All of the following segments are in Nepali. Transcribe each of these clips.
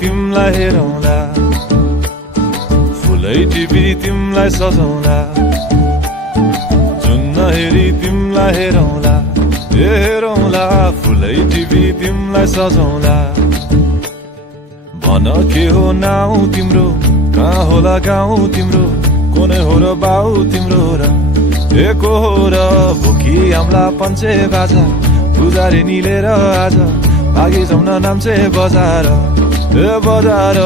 तिमलाई हेरौँला फुलै टिपी तिमलाई सजाउँला जुन नहेरी तिमलाई हेरौँला हेरौँला फुलै टिपी तिमलाई सजाउँला भन के हो नाउ तिम्रो कहाँ होला गाउँ तिम्रो कोने हो र बाउ तिम्रो र एको हो र भोकी आम्ला पञ्चे बाजा पुजारी निलेर आज भागी जाउन नाम्चे बजार बजार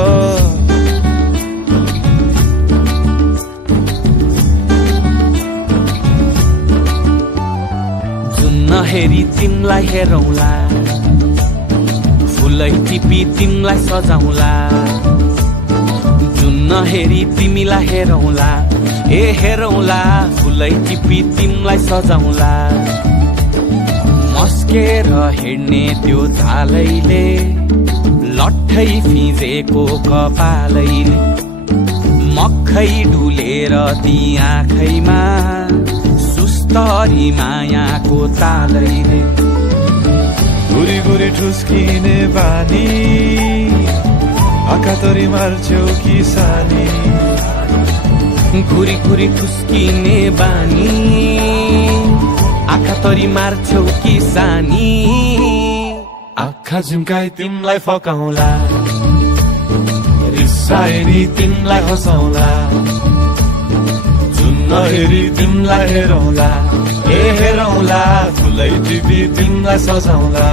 जुन नहेरी तिमलाई हेरौँला फुलै टिपी तिमलाई सजाउँला जुन नहेरी तिमीलाई हेरौँला हेरौँला फुलै टिपी तिमलाई सजाउँला मस्केर हिँड्ने त्यो झालैले लट्ठै फिजेको कपालैले मक्खै डुलेर ती आँखैमा सुस्तरी मायाको तालैले गुरी गुरी ठुस्किने बानी आँखातरी मार्छौ कि सानी गुरी गुरी ठुस्किने बानी आँखातरी मार्छौ कि सानी आँखा झुम्काई तिमलाई फकाउँला रिसाएरी तिमलाई हँसाउँला जुन नहेरी तिमलाई हेरौँला हेरौँला फुलै टिपी तिमलाई सजाउँला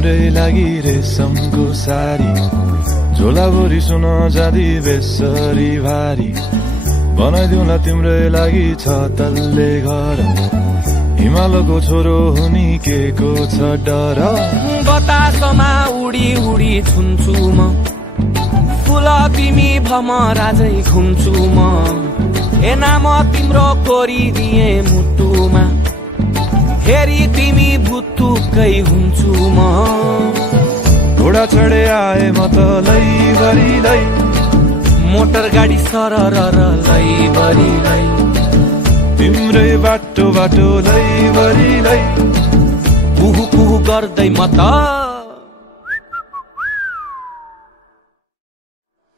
तिम्रै लागि रेशमको सारी झोलाभरि सुन जाँदी बेसरी भारी बनाइदिउँला तिम्रै लागि छ तल्ले घर हिमालको छोरो हुनी के को छ डर बतासमा उडी उडी छुन्छु म फुल तिमी भमराजै घुम्छु म नाम तिम्रो कोरिदिए मुटुमा हेरी तिमी भुत्तुकै हुन्छु म घोडा चढे आए म त लैभरि लै मोटर गाडी सरर लैभरि लै तिम्रै बाटो बाटो लैभरि लै कुहु कुहु गर्दै म त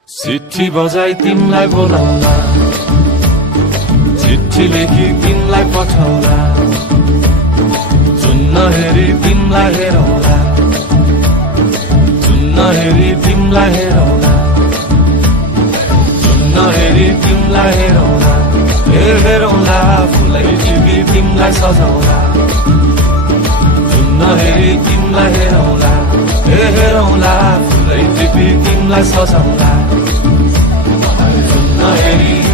चिठी बजाई तिमलाई बोलाउँला चिठी लेखी तिमलाई पठाउँला जुन नहेरी तिमलाई हेरौँला जुन नहेरी तिमलाई हेरौँला जुन नहेरी तिमलाई हेरौँला हेरौँला फुलै टिपी तिमलाई सजाउँला जुन नहेरी तिमलाई हेरौँला हेरौँला फुलै टिपी तिमलाई सजाउँला जुन नहेरी